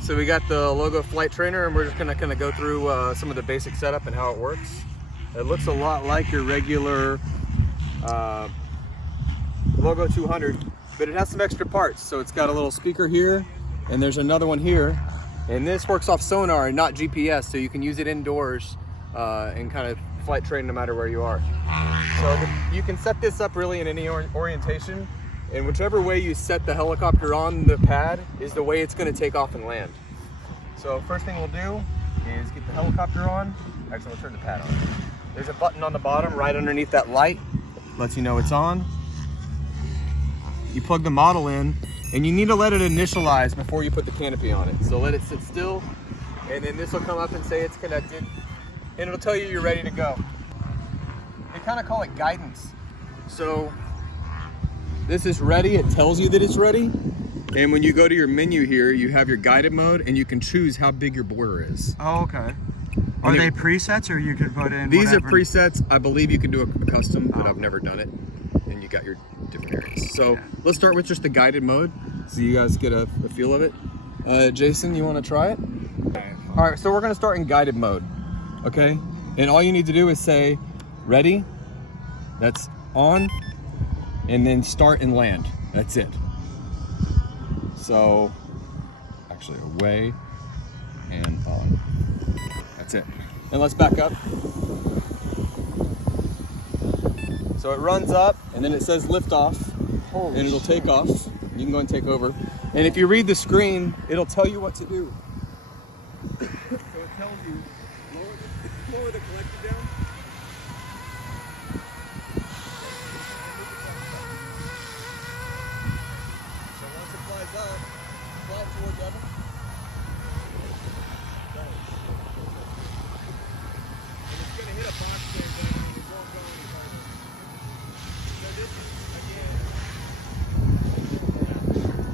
So we got the logo flight trainer, and we're just gonna kind of go through some of the basic setup and how it works. It looks a lot like your regular logo 200, but it has some extra parts. So it's got a little speaker here, and there's another one here, and this works off sonar and not GPS, so you can use it indoors and kind of flight train no matter where you are. So you can set this up really in any orientation, and whichever way you set the helicopter on the pad is the way it's going to take off and land. So first thing we'll do is get the helicopter on. Actually, we'll turn the pad on. There's a button on the bottom right underneath that light, lets you know it's on. You plug the model in, and you need to let it initialize before you put the canopy on it. So let it sit still, and then this will come up and say it's connected, and it'll tell you you're ready to go. They kind of call it guidance. So this is ready, it tells you that it's ready. And when you go to your menu here, you have your guided mode, and you can choose how big your border is. Oh, okay. Are they presets, or you could put in These whatever? are presets. I believe you can do a custom, but I've never done it. And you got your different areas. So yeah. Let's start with just the guided mode, so you guys get a feel of it. Jason, you want to try it? All right, so we're going to start in guided mode, okay? And all you need to do is say, ready, that's on, and then start and land. That's it. So, actually away and on. That's it. And let's back up. So it runs up, and then it says lift off, and it'll take off. You can go and take over. And if you read the screen, it'll tell you what to do. So it tells you, lower the collector down. So once it flies up, fly toward Devil. And it's going to hit a box there, but it won't go any further. So this is, again,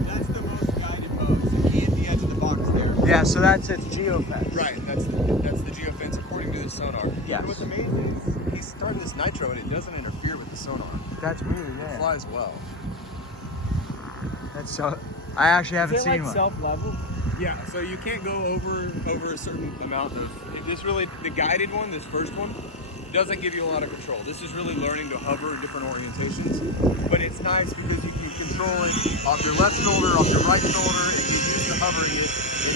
that's the most guided mode. So key at the edge of the box there. Yeah, so that's its geofence. Right, that's the geofence according to the sonar. Yes. And what's amazing is he's starting this nitro and it doesn't interfere with the sonar. That's weird, yeah. It flies well. That's so. I actually haven't seen like one. Self-level? Yeah, so you can't go over a certain amount of. This really, the guided one, this first one, doesn't give you a lot of control. This is really learning to hover in different orientations, but it's nice because you can control it off your left shoulder, off your right shoulder, and you use the hover in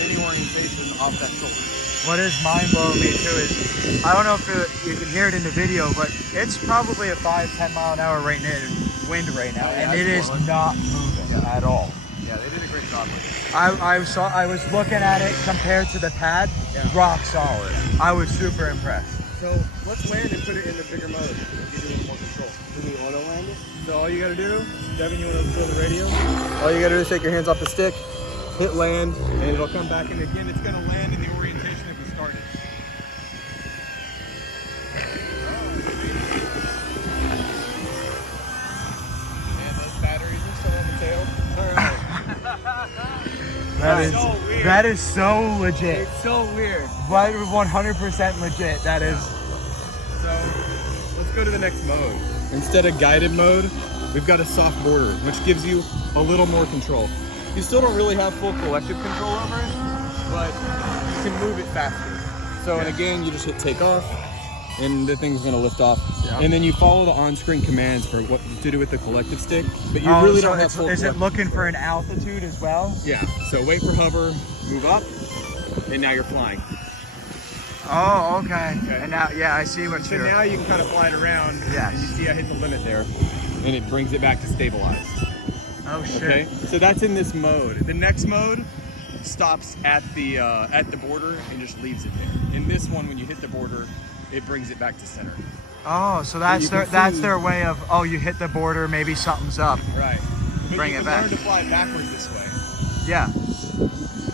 any orientation off that shoulder. What is mind blowing me too is, I don't know if you can hear it in the video, but it's probably a 5-10 mile an hour wind right now, and it is not moving at all. Yeah, they did a great job with it. I was looking at it compared to the pad, rock solid. I was super impressed. So let's land and put it in the bigger mode. Give you a little more control. Can we auto land it? So all you gotta do, Devin, you wanna feel the radio? All you gotta do is take your hands off the stick, hit land, and it'll come back. And again, it's gonna land in the orientation if you started. And those batteries are still on the tail. That is so legit. It's so weird. 100% legit. That is. So let's go to the next mode. Instead of guided mode, we've got a soft border, which gives you a little more control. You still don't really have full collective control over it, but you can move it faster. So, and again, you just hit take off, and the thing's gonna lift off. Yeah. And then you follow the on-screen commands for what to do with the collective stick, but you really don't have full. Is it looking for an altitude as well? Yeah. So wait for hover, move up, and now you're flying. Oh, okay. And now, yeah, I see what you're. So now you can kind of fly it around. Yes. And you see I hit the limit there, and it brings it back to stabilized. Oh shit. Okay. So that's in this mode. The next mode stops at the border and just leaves it there. In this one, when you hit the border, it brings it back to center. Oh, so that's their way of, oh, you hit the border, maybe something's up. Right. But Bring you it can back. learn to fly backwards this way. Yeah.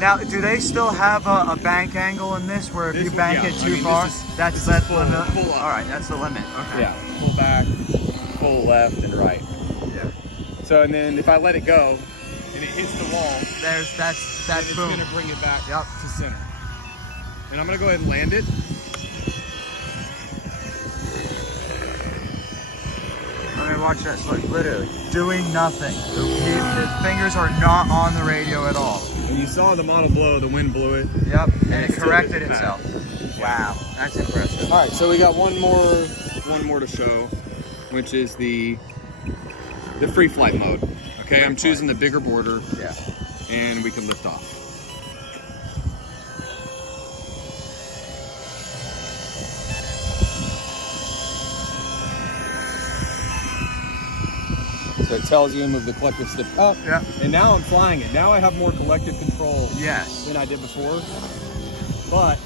Now, do they still have a bank angle in this, where if you bank it too far, that's the limit? Full up. All right, that's the limit. Okay. Yeah. Pull back, pull left and right. Yeah. So, and then if I let it go and it hits the wall, That's it's boom. going to bring it back to center. And I'm going to go ahead and land it. I mean, watch this. Look, literally doing nothing. His fingers are not on the radio at all. When you saw the model blow, the wind blew it. Yep, and it still corrected didn't matter. itself. Wow, that's impressive. All right, so we got one more to show, which is the free flight mode. Okay, I'm choosing the bigger border, Yeah. and we can lift off. So it tells you to move the collective stick up. Yeah. And now I'm flying it. Now I have more collective control Yes. than I did before. But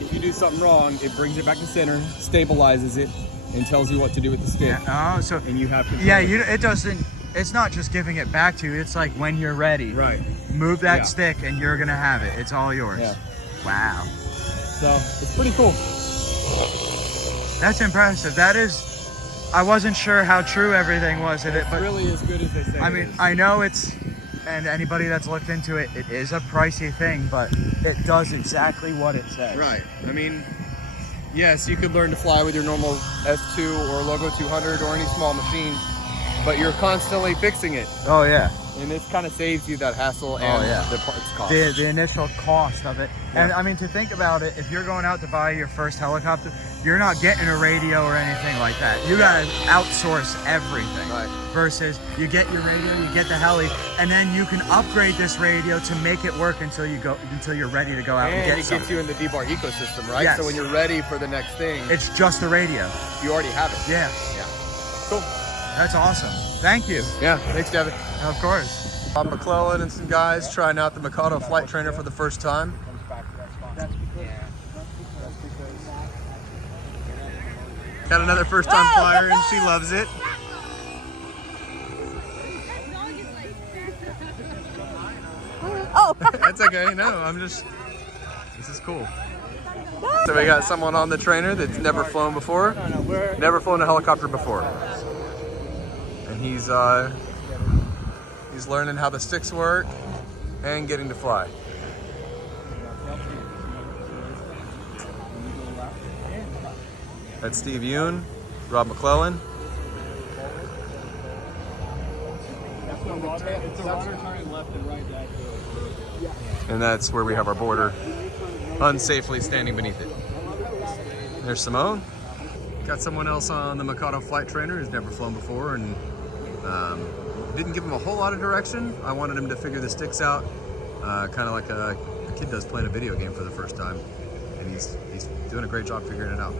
if you do something wrong, it brings it back to center, stabilizes it, and tells you what to do with the stick. Oh, so And you have to. yeah, it doesn't. It's not just giving it back to you. It's like when you're ready, Right. move that Yeah. stick, and you're gonna have it. It's all yours. Yeah. Wow, So it's pretty cool. that's impressive. That is. I wasn't sure how true everything was in it, but really as good as they say. I it mean, is. I know it's, and anybody that's looked into it, it is a pricey thing, but it does exactly what it says. Right. I mean, yes, you could learn to fly with your normal S2 or Logo 200 or any small machine, but you're constantly fixing it, Oh yeah. and this kind of saves you that hassle and yeah. the parts cost. The initial cost of it. Yeah. And I mean, to think about it, if you're going out to buy your first helicopter, you're not getting a radio or anything like that. You gotta outsource everything. Right. Versus you get your radio, you get the heli, and then you can upgrade this radio to make it work until you're ready to go out and And get it something. gets you in the D-bar ecosystem, right? Yes. So when you're ready for the next thing, It's just the radio. you already have it. Yeah. Yeah. Cool. That's awesome. Thank you. Yeah. Thanks, Devin. Of course. Bob McClellan and some guys trying out the Mikado flight trainer for the first time. Got another first-time flyer, and she loves it. Oh. That's okay. No, this is cool. So we got someone on the trainer that's never flown before, never flown a helicopter before, and he's learning how the sticks work and getting to fly. That's Steve Yoon, Rob McClellan. And that's where we have our border, unsafely standing beneath it. There's Simone. Got someone else on the Mikado flight trainer who's never flown before, and didn't give him a whole lot of direction. I wanted him to figure the sticks out, kind of like a kid does playing a video game for the first time. And he's doing a great job figuring it out.